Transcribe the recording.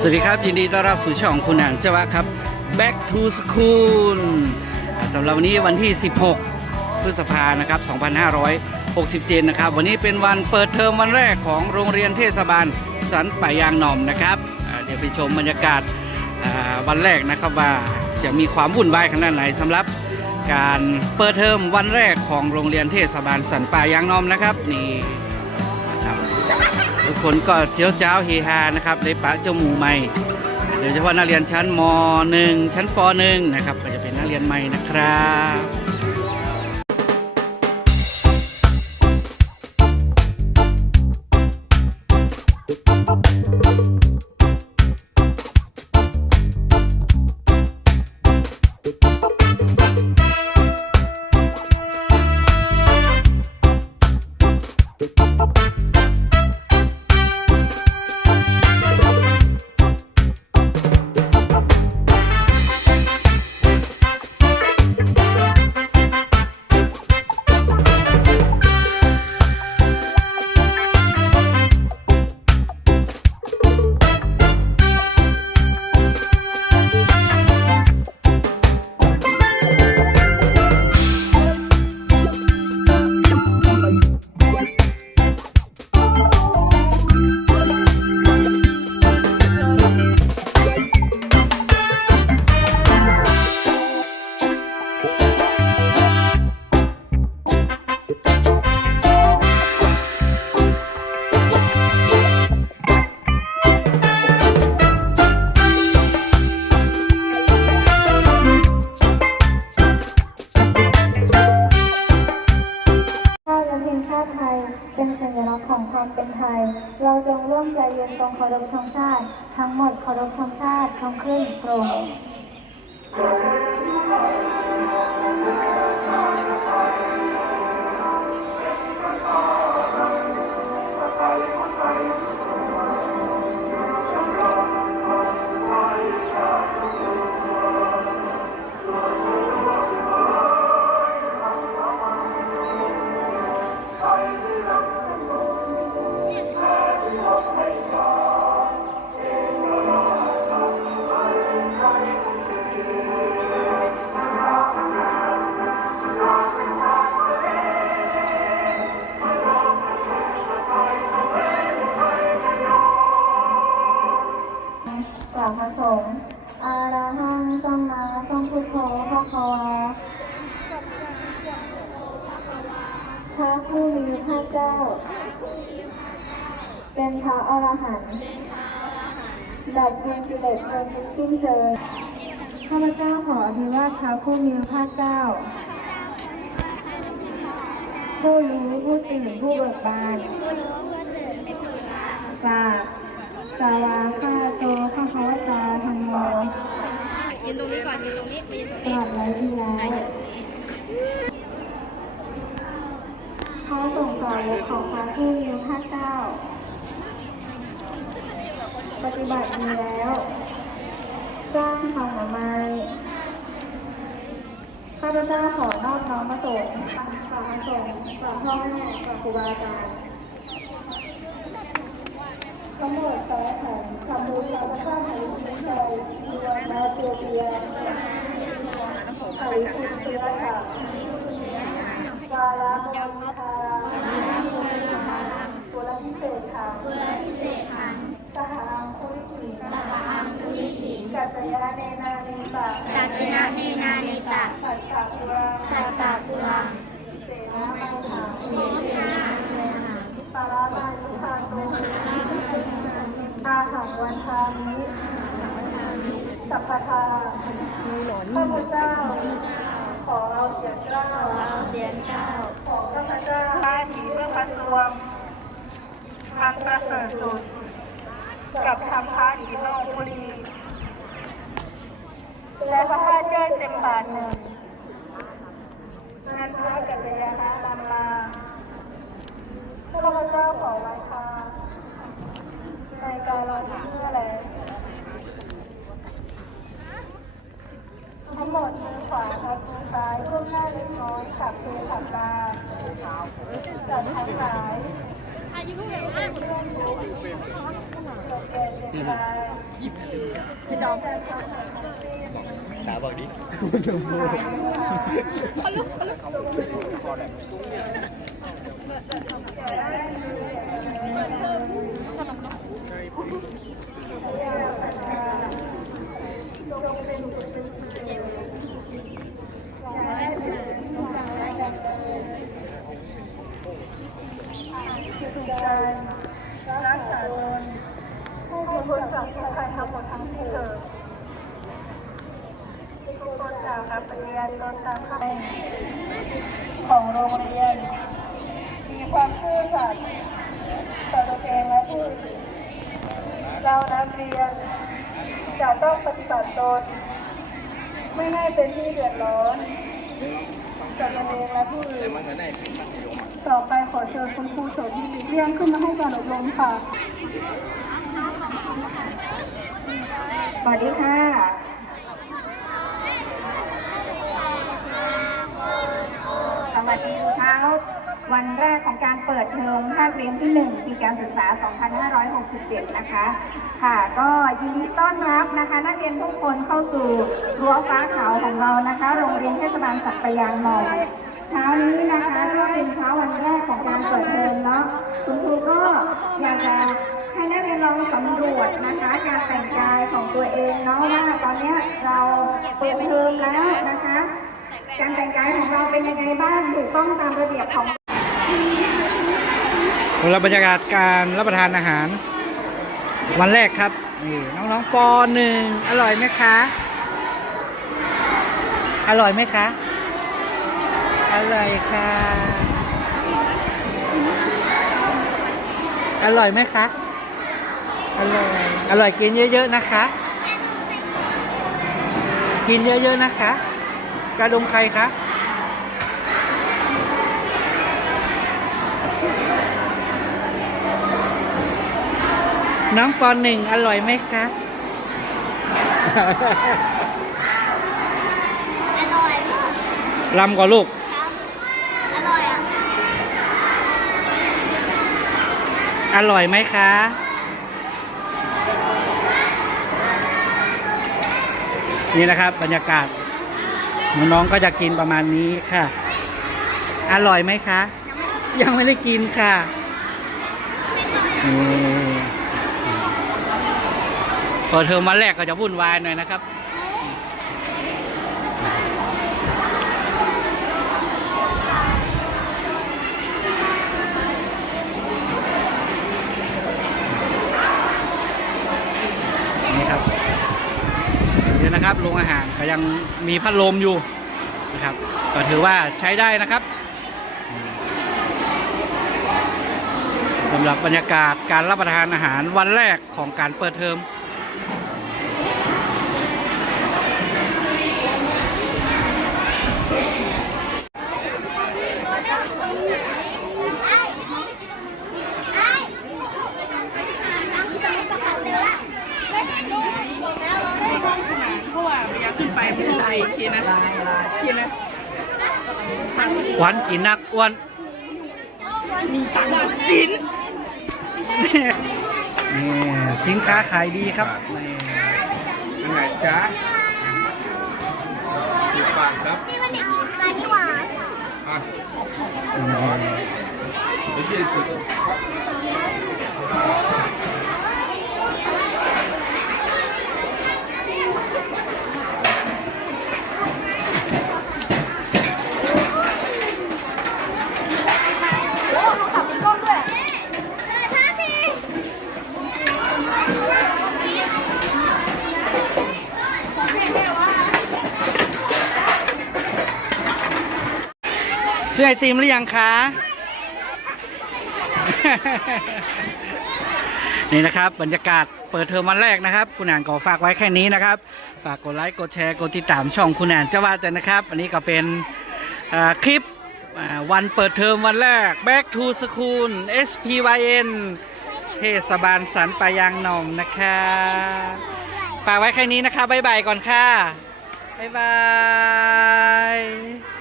สวัสดีครับ ยินดีต้อนรับสู่ช่องคุณอ่านเจ้าวะครับ Back to School สำหรับวันนี้วันที่ 16 พฤษภานะครับ 2567 นะครับ วันนี้เป็นวันเปิดเทอมวันแรกของโรงเรียนเทศบาลสันป่ายางหน่อมนะครับเดี๋ยวไปชมบรรยากาศวันแรกนะครับว่าจะมีความวุ่นวายขนาดไหนสำหรับการเปิดเทอมวันแรกของโรงเรียนเทศบาลสันป่ายางน่อมนะครับนี่ ทุกคนก็เจียวจ้าเฮฮานะครับในปะเจ้าหมูใหม่โดยเฉพาะนักเรียนชั้นม .1 ชั้นป .1 นะครับก็จะเป็นนักเรียนใหม่นะครับ สัญลักษณ์ของความเป็นไทย เราจงร่วมใจยืนตรงเคารพธงชาติ ทั้งหมดเคารพธงชาติทงขึ้นตรง อาราหังสัมมาสัมพุทโธพระควาพระผู้มีพระเจ้า เป็นพระอรหันต์ดับเพลิงกิเลสเพลิงสิ้นเชิงข้าพเจ้าขออภิวาทพระผู้มีพระเจ้า ผู้รู้ผู้ตื่นผู้เบิกบานจาก สาวาข้าโตข้าพระจาธรรมโมยืนตรงนี้ก่อนยืนตรงนี้มายืนตรงนี้ลอดไว้ที่แล้วข้อส่งต่อวกของพระผู้มีพระเจ้า ปฏิบัติดีแล้วสร้างความหมายข้าพเจ้าขอนอบน้อมมาส่งสอนมาส่งสอนพ่อแม่สอนครูบาอาจารย์ ทั้งหมดสอนแผนทำบุญเราจะสร้างให้คุ้มเคยดวงแล้วเตียเตียไข่คุณเตียค่ะกาลาโมนิทากุละพิเศษค่ะกุละพิเศษค่ะสหังคุริถิสหังคุริถิกัจจยาเนนาเนิปะตักนาเนนาเนตะสัจจาปุราสัตตาปุรังเสนามังหาเสนาเนนาปารา อาหังวันทามิสัพพทาข้าพเจ้า ขอเอาเสียงกล้าวเราเสียงเก้าของข้าพเจ้าพาดีเพื่อพัสวงทางประเสริฐสุด กับทำพาดีโลกบุรี และพระพาตุเจ้าเต็มบาทหนึ่งงานพระกัลยาณนำมาข้าพเจ้าขอไว้ค่ะ ในการรอที่เมื่อแลทั้งหมดมือขวาทับมือซ้ายก้มหน้าเล็กน้อยขับเทขับตาจัดทั้งหลายเรื่องทุกข์โลกแก่เจ็บตายสาวบอกดิ ขั้นของโรงเรียน มีความซื่อสัตย์ต่อตัวเองและผู้อื่น เรานักเรียน จะต้องปฏิบัติตน ไม่ให้เป็นที่เดือดร้อนกับตัวเองและผู้อื่นต่อไปขอเชิญคุณครูโสภีเรียงขึ้นมาให้การอบรมค่ะสวัสดีค่ะสวัสดีเช้า วันแรกของการเปิดเทอมภาคเรียนที่ 1 ปีการศึกษา 2567 นะคะ ค่ะ ก็ยินดีต้อนรับนะคะ นักเรียนทุกคนเข้าสู่รั้วฟ้าขาวของเรานะคะ โรงเรียนเทศบาลสัปปยางหนองเช้านี้นะคะก็เป็นเช้าวันแรกของการเปิดเทอมเนาะคุณครูก็อยากจะให้นักเรียนลองสำรวจนะคะการแต่งกายของตัวเองเนาะว่าตอนนี้เราเปิดเทอมแล้วนะคะ การแต่งกายของเราเป็นยังไงบ้างถูกต้องตามระเบียบของ สำหรับบรรยากาศการรับประทานอาหาร วันแรกครับนี่น้องๆปหนึ่งอร่อยไหมคะ อร่อยไหมคะ อร่อยค่ะ อร่อยไหมคะ อร่อย อร่อยกินเยอะๆนะคะ กินเยอะๆนะคะ กระดุมใครคะ น้องปอหนึ่งอร่อยไหมคะ อร่อยลำกว่าลูกอร่อยอะอร่อยไหมคะ นี่นะครับบรรยากาศ น้องๆก็จะกินประมาณนี้ค่ะ อร่อยไหมคะ ยังไม่ได้กินค่ะ ปิดเทอมวันแรกก็จะวุ่นวายหน่อยนะครับ นี่ครับเดี๋ยวนะครับโรงอาหารก็ยังมีพัดลมอยู่นะครับ ก็ถือว่าใช้ได้นะครับสำหรับบรรยากาศการรับประทานอาหารวันแรกของการเปิดเทอม เพราะว่าระยะขึ้นไปไม่ได้ไอเคนะเคนะ ขวัญกินนักอ้วนมีตังค์กินนี่สินค้าขายดีครับนี่อันไหนจ๊ะสิบบาทครับนี่มันเด็กตานี่หวานอะอืมเดี๋ยวยี่สิบ โอ้โทรศัพท์มีกล้องด้วยท่าที ซื้อไอติมหรือยังคะ นี่นะครับ บรรยากาศเปิดเทอมวันแรกนะครับ คุณอ่านก็ฝากไว้แค่นี้นะครับ ฝากกดไลค์กดแชร์กดติดตามช่องคุณอ่านจะว่าจะนะครับ อันนี้ก็เป็นคลิปวันเปิดเทอมวันแรก Back to School SPYN เทศบาลสันปะยางหนองนะคะ ฝากไว้แค่นี้นะคะบ๊ายบายก่อนค่ะบ๊ายบาย